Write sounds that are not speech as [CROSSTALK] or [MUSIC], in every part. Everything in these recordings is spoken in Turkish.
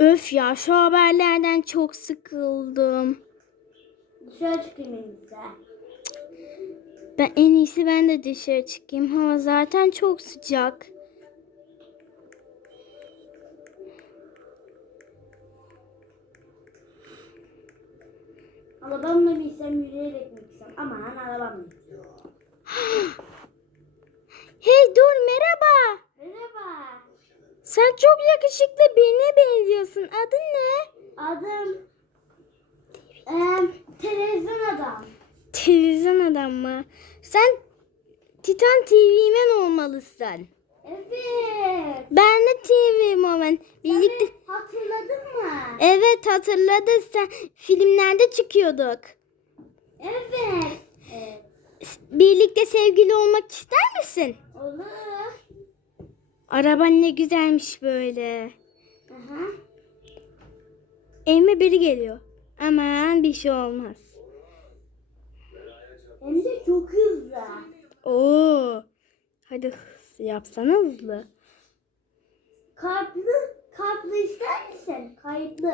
Öf ya şu haberlerden çok sıkıldım. Dışarı çıkayım en iyisi. Ben en iyisi ben de dışarı çıkayım. Hava zaten çok sıcak. Arabamla bilsem yürüyerek mi gitsem? Aman arabamla. [GASPS] Hey dur merhaba. Merhaba. Sen çok yakışıklı birine benziyorsun. Adın ne? Adım eee televizyon adam. Televizyon adam mı? Sen Titan TV'men olmalısın. Evet. Ben de TV'men. Birlikte... Beni hatırladın mı? Evet hatırladın sen. Filmlerde çıkıyorduk. Evet. Evet. Birlikte sevgili olmak ister misin? Olur. Araban ne güzelmiş böyle. Aha. Elime biri geliyor. Aman bir şey olmaz. Hem de çok hızlı. Oo. Hadi hız yapsana hızlı. Kalpli, kalpli ister misin? Kayıtlı.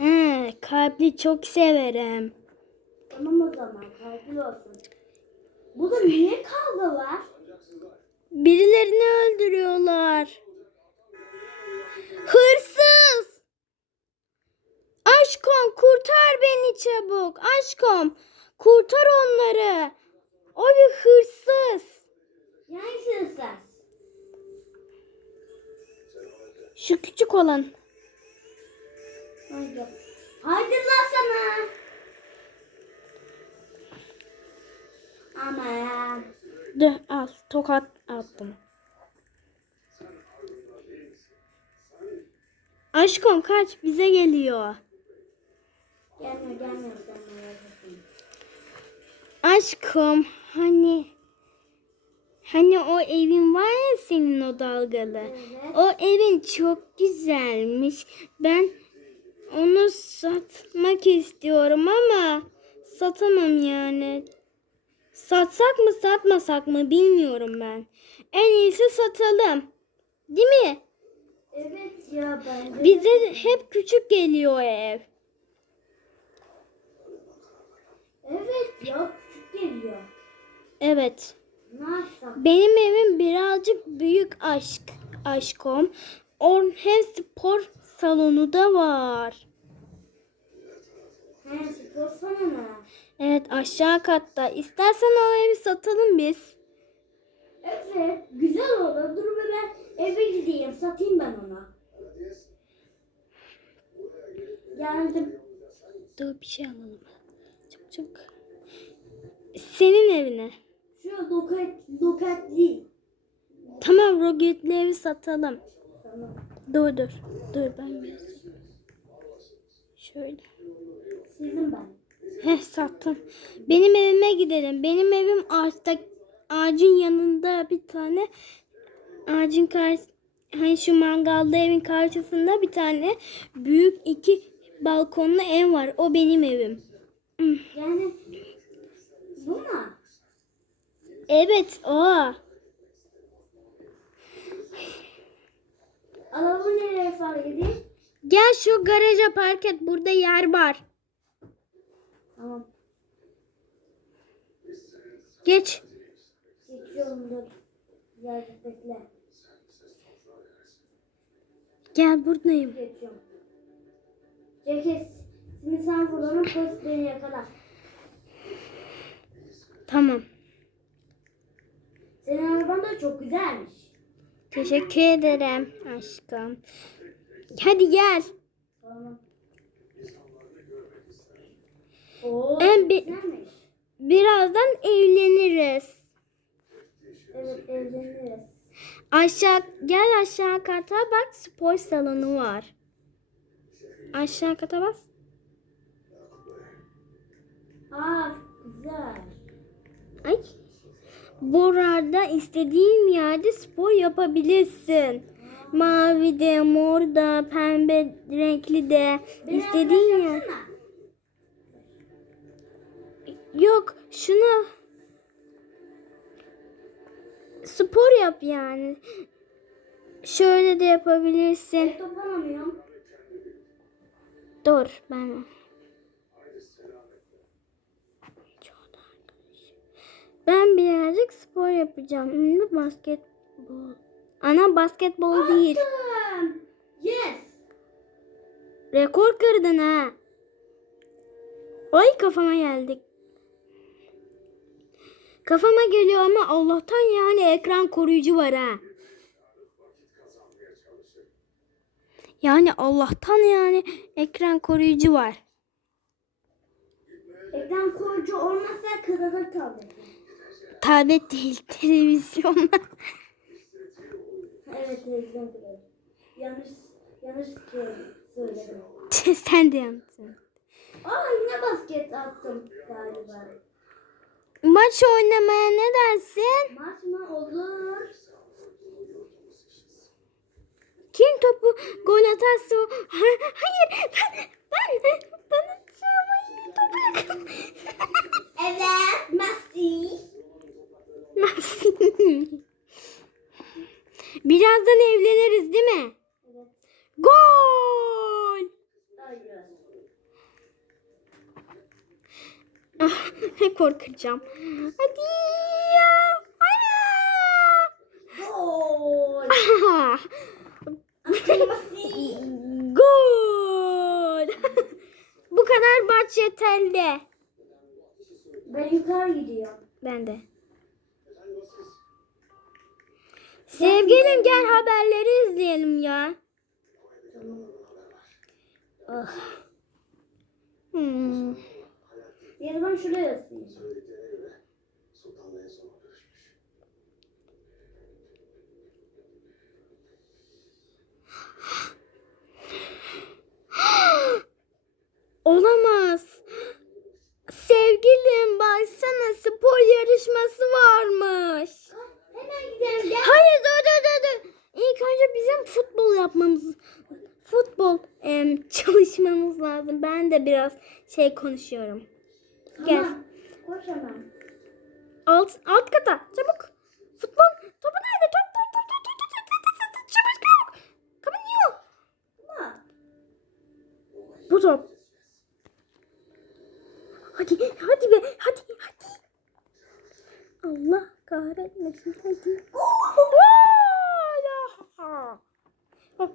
Ee, kalpli çok severim. Tamam o zaman kalpli olsun. Burada niye kavga var? Birilerini öldürüyorlar. Hırsız! Aşkım kurtar beni çabuk. Aşkım kurtar onları. O bir hırsız. Yani hırsız. Şu küçük olan. Haydi. Haydi lan sana. Aman. Dur al tokat attım. Aşkım kaç bize geliyor. Gelme gelme sen. Aşkım hani hani o evin var ya senin o dalgalı. Evet. O evin çok güzelmiş. Ben onu satmak istiyorum ama satamam yani. Satsak mı satmasak mı bilmiyorum ben. En iyisi satalım. Değil mi? Evet ya ben. Bize hep küçük geliyor ev. Evet ya küçük geliyor. Evet. Ne yapsam? Benim evim birazcık büyük aşk aşkım. Or hem spor salonu da var. He spor salonu. Evet aşağı katta. İstersen o evi satalım biz. Evet güzel olur. Dur be ben eve gideyim satayım ben ona. Geldim. Dur bir şey alalım. Çabuk çabuk. Senin evine. Şu lokat, lokatli. Tamam roketli evi satalım. Tamam. Dur dur. Dur ben bir Şöyle. Sildim ben. Heh sattım. Benim evime gidelim. Benim evim ağaçta ağacın yanında bir tane ağacın karşı hani şu mangalda evin karşısında bir tane büyük iki balkonlu ev var. O benim evim. Yani bu mu? Evet o. Arabamı nereye fark edeyim? Gel şu garaja park et. Burada yer var. Tamam. Geç. Dur. Birazcık bekle. Gel buradayım. Geçiyorum. Ceket. Şimdi sen kullanıp polis beni yakala. Tamam. Senin araban da çok güzelmiş. Teşekkür ederim aşkım. Hadi gel. Tamam. Oo, En bi- güzelmiş. Birazdan evleniriz. Evet. Aşağı gel aşağı kata bak spor salonu var. Aşağı kata bas. Aa güzel. Ay. Burada istediğin yerde spor yapabilirsin. Mavi de, mor da, pembe renkli de. İstediğin yer. Yok şuna spor yap yani. Şöyle de yapabilirsin. Ben topanamıyorum. Dur ben. Ben birazcık spor yapacağım. Ünlü basketbol. Ana basketbol değil. Attım. Yes. Rekor kırdın ha. Ay kafama geldik. Kafama geliyor ama Allah'tan yani ekran koruyucu var ha. Yani Allah'tan yani ekran koruyucu var. Ekran koruyucu olmasa kırılır tabii. Tablet değil televizyon. [LAUGHS] Evet televizyon kırılır. Yanlış yanlış şey söyledim. [LAUGHS] Sen de yaptın. Aa yine basket attım galiba. Maç oynamaya ne dersin? Maç mı olur? Kim topu gol atarsa o... Ha- Hayır ben ben atacağım. Hayır topu. [LAUGHS] Evet Messi. Nasıl? Birazdan evleniriz değil mi? Evet. Gol! Hayır. Ah, korkacağım. Hadi ya. Gol. Gol! Bu kadar maç yeterli. Ben yukarı gidiyorum. Ben de. Sevgilim gel haberleri izleyelim ya. Ah. Hmm. Ya da ben şuraya yazayım. Olamaz. Sevgilim baksana spor yarışması varmış. Hemen gidelim. Gel. Hayır dur dur dur dur. İlk önce bizim futbol yapmamız, futbol em, [LAUGHS] çalışmamız lazım. Ben de biraz şey konuşuyorum. Gel. Hemen. Alt, alt kata çabuk. Futbol topu nerede? Top top top top top top top top top çabuk çabuk. Come on you. Tamam. Bu top. Hadi hadi be hadi hadi. Allah kahretmesin hadi. Gol! Ya.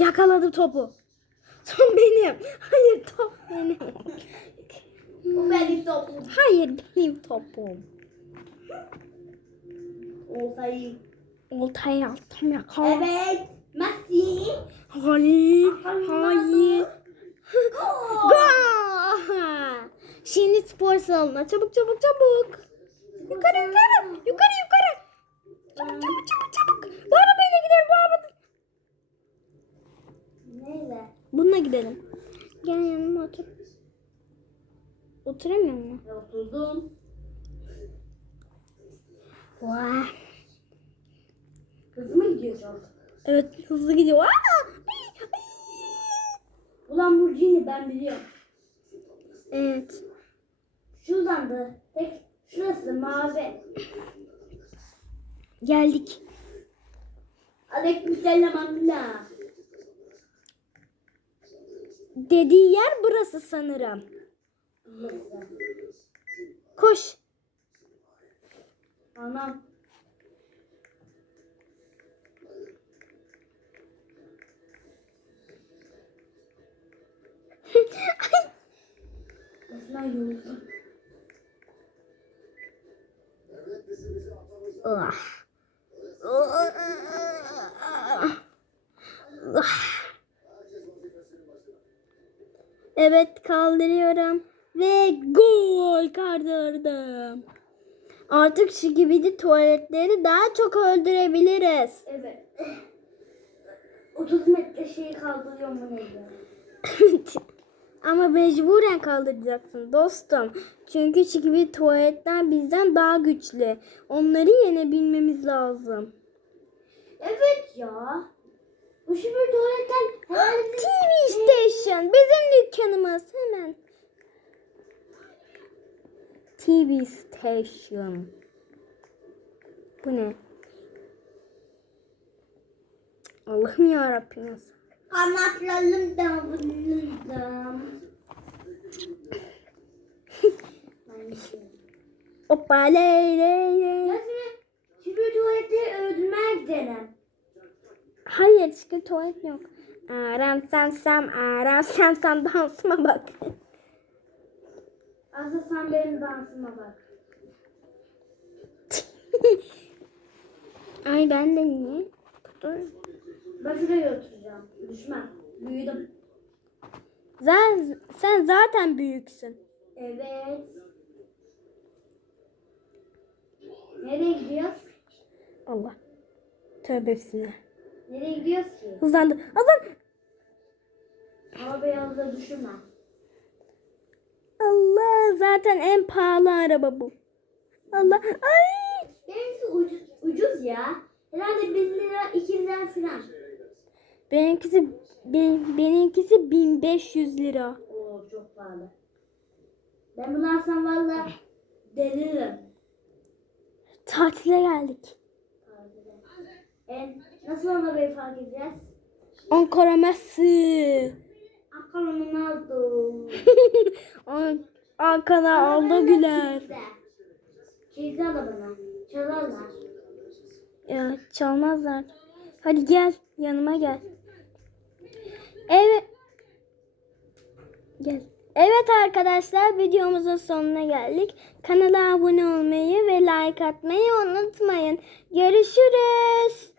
Yakaladım topu. Top benim. Hayır top benim. Bu benim topum. Hayır benim topum. Olsaydı. Oltayı attım yakaladım. Evet. Messi. Hayır. Hayır. Gol. Şimdi spor salonuna çabuk çabuk çabuk. Yukarı yukarı yukarı yukarı. Çabuk çabuk çabuk çabuk. Bu arabayla gidelim bu araba. Neyle? Bununla gidelim. Gel yanıma otur. Oturamıyor mu? Oturdum. Vay. Hızlı mı gidiyor çok? Evet hızlı gidiyor. Aa! Ay, ay. Bu Lamborghini ben biliyorum. Evet. Şuradan da tek şurası mavi. Geldik. Aleykümselam amla. Dediği yer burası sanırım. Koş. Anam. Resmen [LAUGHS] yoruldum. Ah. Ah. Evet kaldırıyorum. Ve gol kaldırdım. Artık şu gibi tuvaletleri daha çok öldürebiliriz. Evet. 30 metre şeyi kaldırıyorum bu [LAUGHS] neydi? Ama mecburen kaldıracaksın dostum. Çünkü şu gibi tuvaletler bizden daha güçlü. Onları yenebilmemiz lazım. Evet ya. Bu bir tuvaletten herhalde... TV Station bizim dükkanımız hemen. TV Station. Bu ne? Allah'ım ya Rabbim ya. Kanatlarım da vurdum. Hoppa ley ley ley. Yasmin, şimdi tuvaleti öldürmeye gidelim. Hayır çünkü tuvalet yok. Aram sam sam aram sam sam [LAUGHS] dansıma bak. Asıl sen benim dansıma bak. [LAUGHS] Ay ben de niye? Dur. Ben şuraya oturacağım. Düşmem. Büyüdüm. Sen, sen zaten büyüksün. Evet. Nereye gidiyoruz? Allah. Tövbe hepsine. Nereye gidiyoruz ki? Hızlandı. Hızlan. Arabayı yolda düşürme. Allah zaten en pahalı araba bu. Allah. Ay. Benimkisi ucuz, ucuz ya. Herhalde 1 lira 2 lira falan. Benimkisi benim, benimkisi 1500 lira. Oo çok pahalı. Ben bunu alsam valla deliririm. Tatile geldik. E, nasıl arabayı fark edeceğiz? Ankara Messi. Aklımın aldı. An- [LAUGHS] Ankara aldı güler. Kilitli arabanı. Çalarlar. Ya çalmazlar. Hadi gel yanıma gel. Evet. Gel. Evet arkadaşlar videomuzun sonuna geldik. Kanala abone olmayı ve like atmayı unutmayın. Görüşürüz.